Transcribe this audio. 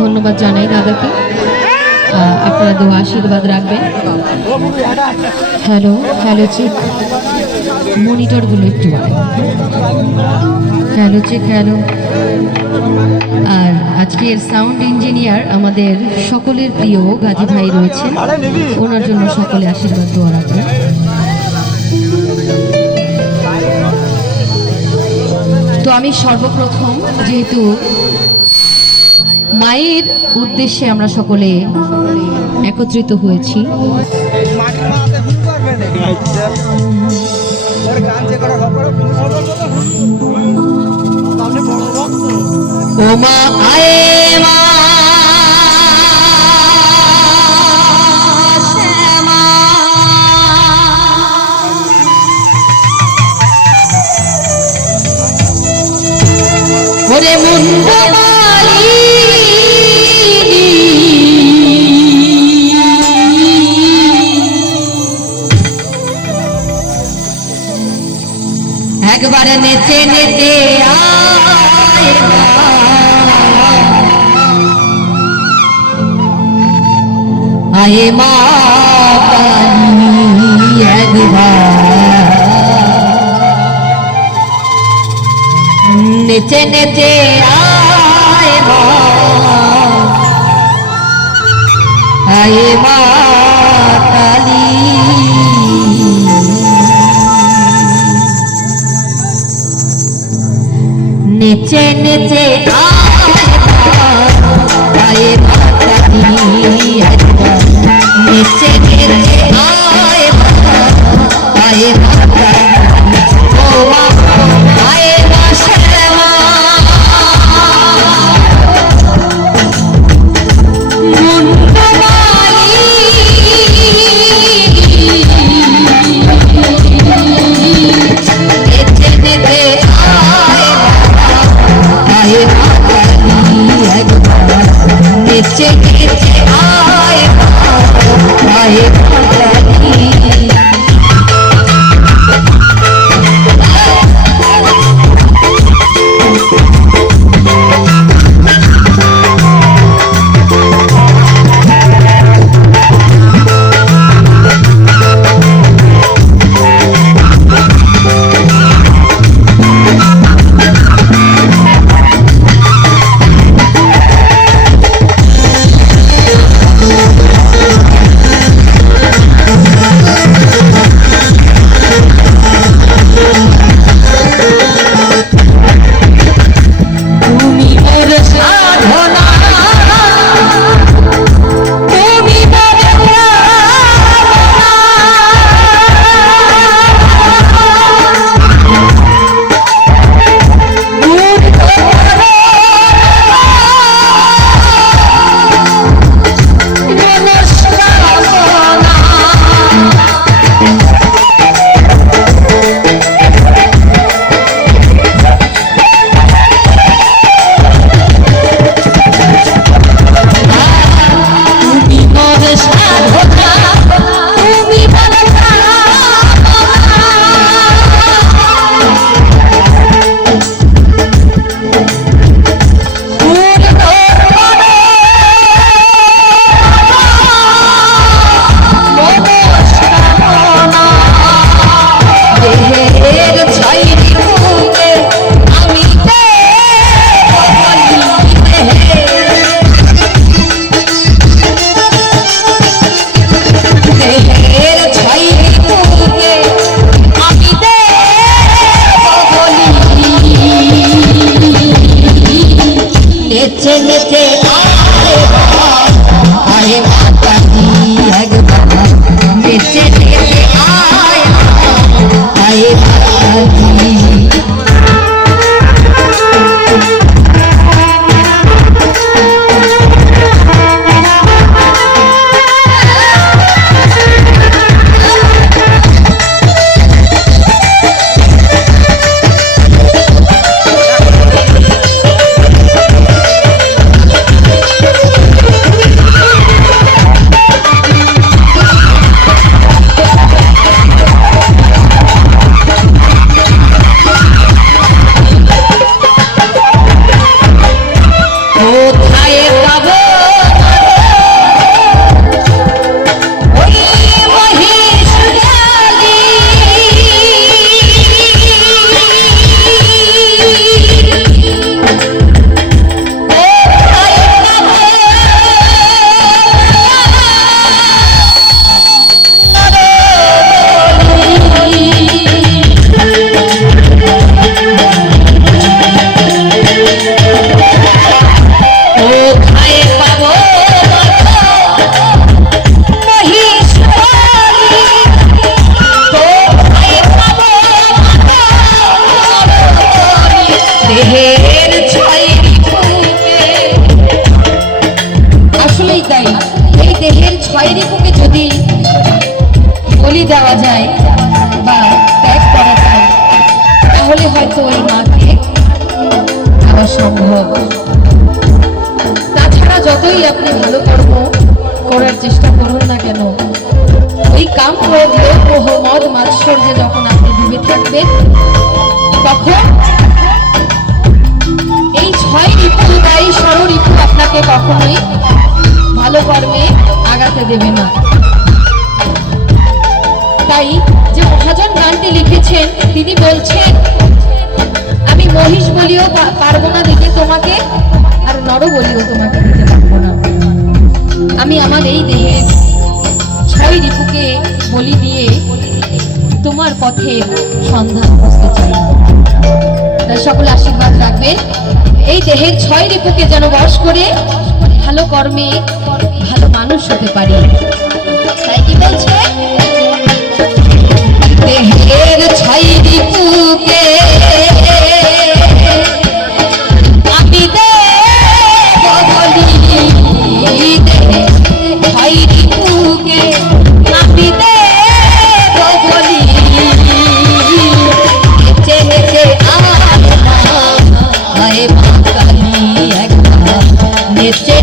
ধন্যবাদ জানাই দাদাকে। আপনারা দোয়া আশীর্বাদ রাখবেন। হ্যালো হ্যালো চেক, মনিটরগুলো একটু হ্যালো চেক হ্যালো। আর আজকের সাউন্ড ইঞ্জিনিয়ার আমাদের সকলের প্রিয় গাজী ভাই রয়েছেন, ওনার জন্য সকলে আশীর্বাদ দোয়া রাখবেন। তো আমি সর্বপ্রথম, যেহেতু মায়ের উদ্দেশ্যে আমরা সকলে একত্রিত হয়েছি, ও মা আয়ে মা শ্যামা, ওরে মুন্ডমালি একবারে নেচে নেচে আয়ে মা কালী, একবার নেচে নেচে আয়ে মা কালী। নেচে নেচে আয়ে মা কালী, একবার নেচে নেচে আয়ে মা কালী, ও মা আয়ে মা শ্যামা, মুন্ডমালি নেচে নেচে আয়ে মা কালী, একবার নেচে নেচে আয়ে মা কালী। নেচে নেচে আয়ে মা কালী, একবার নেচে নেচে আয়ে মা কালী। সম্ভব। তাছাড়া যতই আপনি ভালো কর্ম করার চেষ্টা করুন না কেন, ওই কাম ক্রোধ লোভ মোহ মদ মাৎসর্যে যখন আপনি ডুবে থাকবেন, তখন এই 6 ঋতু বা এই ষড় ঋতু আপনাকে কখনোই ভালো কর্মে আগাতে দেবে না। তাই যে মহাজন গানটি লিখেছেন তিনি বলছেন, আমি মহিষ বলিও পারবো না দিতে তোমাকে, আর নর বলিও তোমাকে দিতে পারবো না। আমি আমার এই দেহের 6 রিপুকে বলি দিয়ে তোমার পথে সন্ধান খুঁজতে চাই। তাই সকলে আশীর্বাদ রাখবেন এই দেহের 6 রিপুকে যেন বশ করে ভালো কর্মে ভালো মানুষ হতে পারি। তাই কি বলছে, দেহের 6 রিপুকে আমি দেব বলি, দেহের 6 রিপুকে আমি দেব বলি, হেঁচে হেঁচে আর না হয় মা কালী একবার নেচে